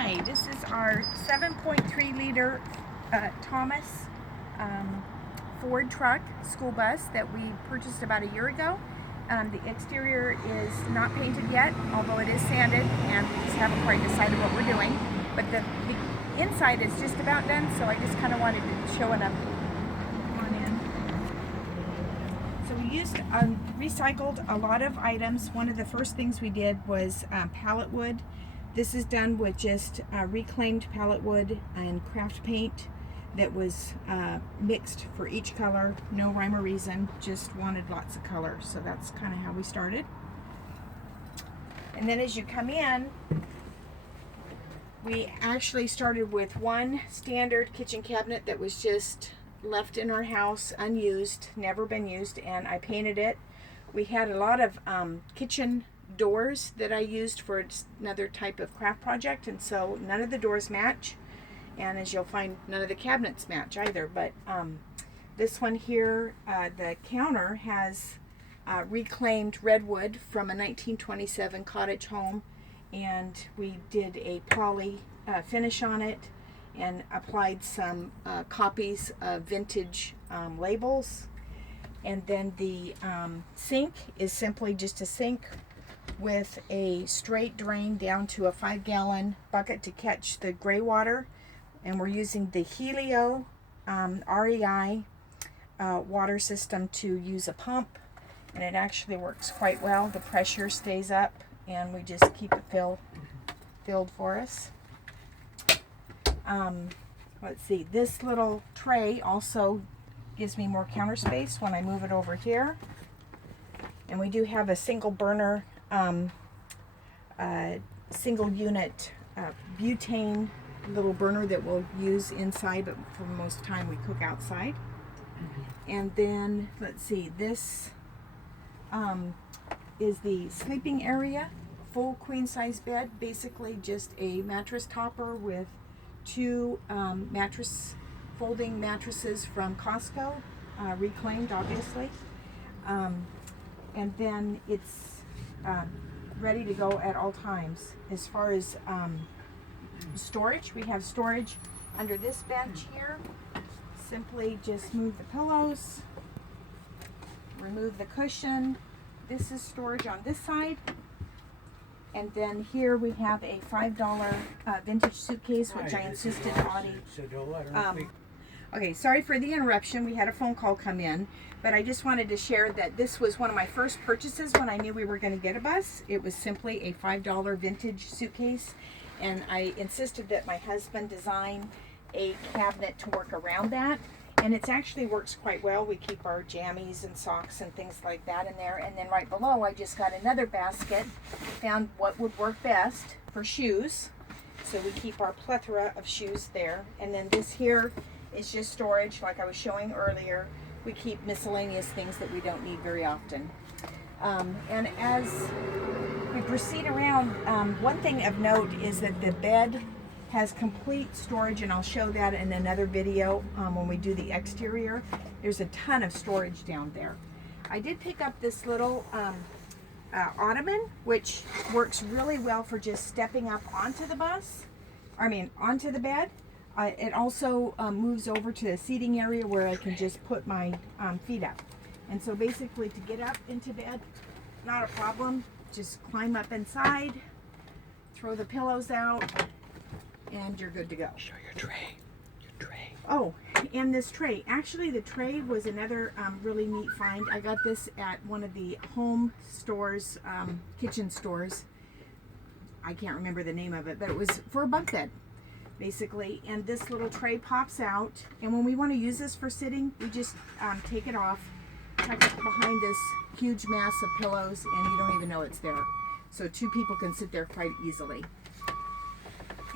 Hi, this is our 7.3 liter Thomas Ford truck school bus that we purchased about a year ago. The exterior is not painted yet, although it is sanded, and we just haven't quite decided what we're doing. But the inside is just about done, so I just kind of wanted to show enough on in. So we used recycled a lot of items. One of the first things we did was pallet wood. This is done with just reclaimed pallet wood and craft paint that was mixed for each color. No rhyme or reason, just wanted lots of color. So that's kind of how we started. And then as you come in, we actually started with one standard kitchen cabinet that was just left in our house, unused, never been used, and I painted it. We had a lot of kitchen doors that I used for another type of craft project, and so none of the doors match, and as you'll find, none of the cabinets match either. But this one here, the counter has reclaimed redwood from a 1927 cottage home, and we did a poly finish on it and applied some copies of vintage labels. And then the sink is simply just a sink with a straight drain down to a 5-gallon bucket to catch the gray water, and we're using the Helio REI water system to use a pump, and it actually works quite well. The pressure stays up and we just keep it filled for us. Let's see, this little tray also gives me more counter space when I move it over here. And we do have a single burner, single unit butane little burner that we'll use inside, but for most time we cook outside. And then let's see, this is the sleeping area, full queen size bed, basically just a mattress topper with two folding mattresses from Costco, reclaimed obviously. And then it's ready to go at all times. As far as storage, we have storage under this bench here. Simply just move the pillows, remove the cushion. This is storage on this side. And then here we have a $5 vintage suitcase, which I insisted Audie. Okay, sorry for the interruption. We had a phone call come in, but I just wanted to share that this was one of my first purchases when I knew we were going to get a bus. It was simply a $5 vintage suitcase, and I insisted that my husband design a cabinet to work around that, and it actually works quite well. We keep our jammies and socks and things like that in there, and then right below I just got another basket, found what would work best for shoes, so we keep our plethora of shoes there. And then this here is just storage, like I was showing earlier. We keep miscellaneous things that we don't need very often. And as we proceed around, one thing of note is that the bed has complete storage, and I'll show that in another video when we do the exterior. There's a ton of storage down there. I did pick up this little ottoman, which works really well for just stepping up onto the onto the bed. It also moves over to the seating area where I can just put my feet up. And so basically to get up into bed, not a problem. Just climb up inside, throw the pillows out, and you're good to go. Show your tray. Oh, and this tray. Actually, the tray was another really neat find. I got this at one of the home stores, kitchen stores. I can't remember the name of it, but it was for a bunk bed, basically. And this little tray pops out, and when we want to use this for sitting, we just take it off, tuck it behind this huge mass of pillows, and you don't even know it's there. So two people can sit there quite easily.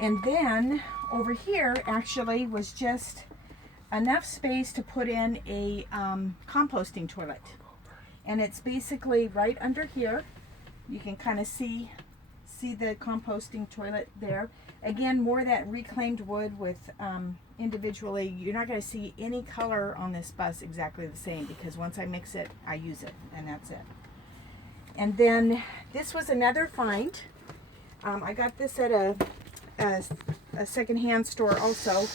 And then over here actually was just enough space to put in a composting toilet. And it's basically right under here. You can kind of see the composting toilet there. Again, more of that reclaimed wood with individually, you're not going to see any color on this bus exactly the same, because once I mix it, I use it, and that's it. And then this was another find. I got this at a a secondhand store also.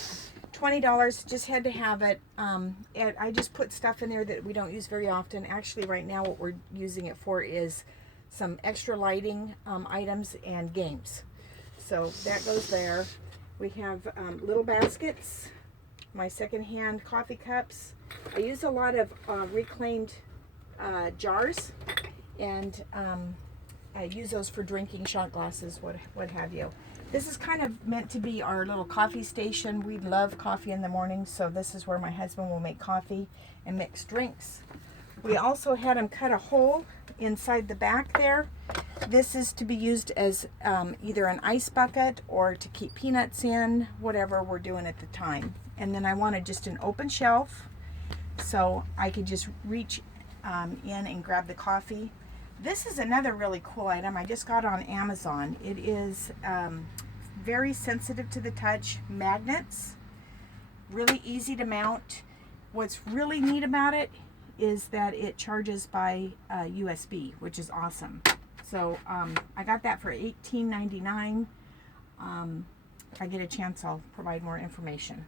$20, just had to have it. I just put stuff in there that we don't use very often. Actually, right now what we're using it for is some extra lighting items and games. So that goes there. We have little baskets, my secondhand coffee cups. I use a lot of reclaimed jars, and I use those for drinking, shot glasses, what have you. This is kind of meant to be our little coffee station. We love coffee in the morning, so this is where my husband will make coffee and mix drinks. We also had him cut a hole inside the back there. This is to be used as either an ice bucket or to keep peanuts in, whatever we're doing at the time. And then I wanted just an open shelf so I could just reach in and grab the coffee. This is another really cool item I just got on Amazon. It is very sensitive to the touch, magnets, really easy to mount. What's really neat about it is that it charges by USB, which is awesome. So I got that for $18.99. If I get a chance, I'll provide more information.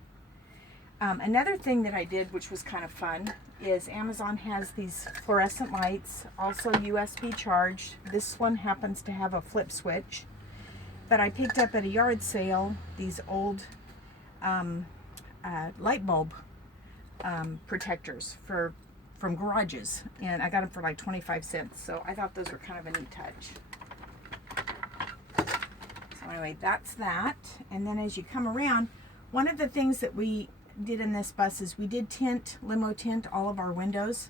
Another thing that I did, which was kind of fun, is Amazon has these fluorescent lights, also USB charged. This one happens to have a flip switch, but I picked up at a yard sale these old light bulb protectors from garages, and I got them for like 25 cents. So I thought those were kind of a neat touch. So anyway, that's that. And then as you come around, one of the things that we did in this bus is we did limo tint all of our windows.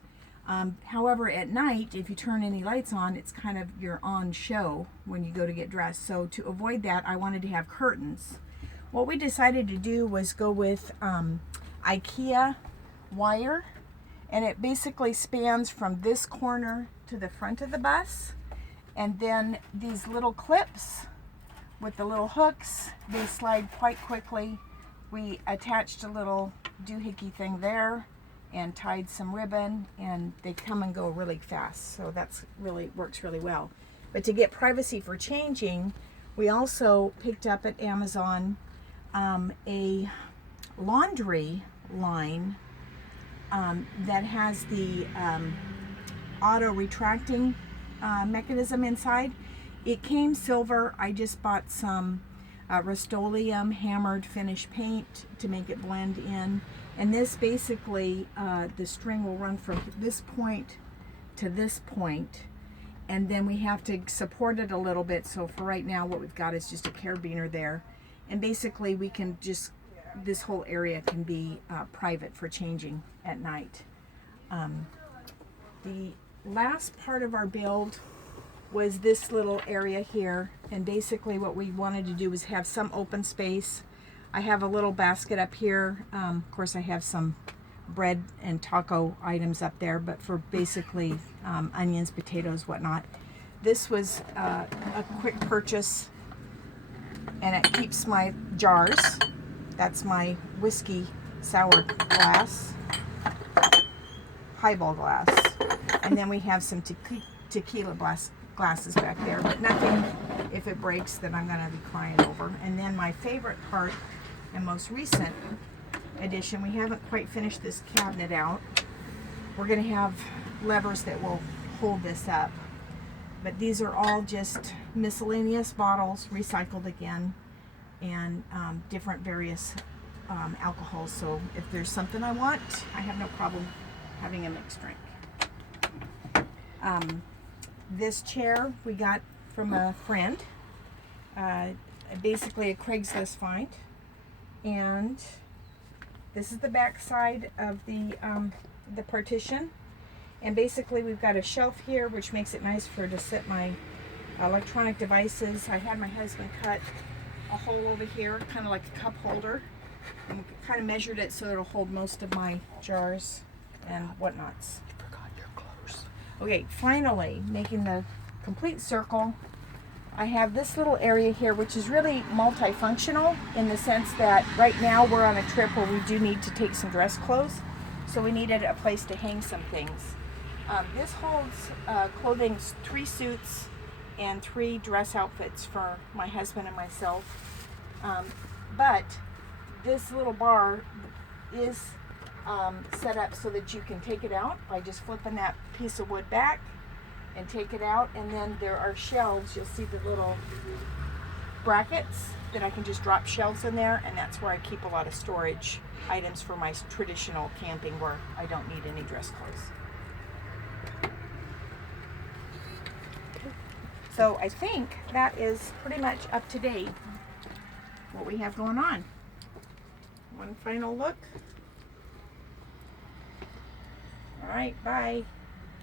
However, at night, if you turn any lights on, it's kind of your on show when you go to get dressed. So to avoid that, I wanted to have curtains. What we decided to do was go with IKEA wire, and it basically spans from this corner to the front of the bus. And then these little clips with the little hooks, they slide quite quickly. We attached a little doohickey thing there and tied some ribbon, and they come and go really fast. So that's really works really well. But to get privacy for changing, we also picked up at Amazon a laundry line that has the auto retracting mechanism inside. It came silver. I just bought some Rust-Oleum hammered finish paint to make it blend in, and this basically the string will run from this point to this point, and then we have to support it a little bit. So for right now what we've got is just a carabiner there, and basically we can just, this whole area can be private for changing at night. The last part of our build was this little area here, and basically what we wanted to do was have some open space. I have a little basket up here. Of course I have some bread and taco items up there, but for basically onions, potatoes, whatnot. This was a quick purchase, and it keeps my jars. That's my whiskey sour glass, highball glass, and then we have some tequila glasses back there, but nothing, if it breaks, that I'm going to be crying over. And then my favorite part and most recent addition, we haven't quite finished this cabinet out. We're going to have levers that will hold this up, but these are all just miscellaneous bottles, recycled again, and different various alcohols. So if there's something I want, I have no problem having a mixed drink. This chair we got from a friend, basically a Craigslist find, and this is the back side of the partition, and basically we've got a shelf here which makes it nice to sit my electronic devices. I had my husband cut a hole over here, kind of like a cup holder, and kind of measured it so it'll hold most of my jars and whatnots. Okay, finally, making the complete circle, I have this little area here which is really multifunctional in the sense that right now we're on a trip where we do need to take some dress clothes, so we needed a place to hang some things. This holds clothing, 3 suits and 3 dress outfits for my husband and myself. But this little bar is set up so that you can take it out by just flipping that piece of wood back and take it out. And then there are shelves. You'll see the little brackets that I can just drop shelves in there, and that's where I keep a lot of storage items for my traditional camping where I don't need any dress clothes. So I think that is pretty much up to date what we have going on. One final look. All right, bye.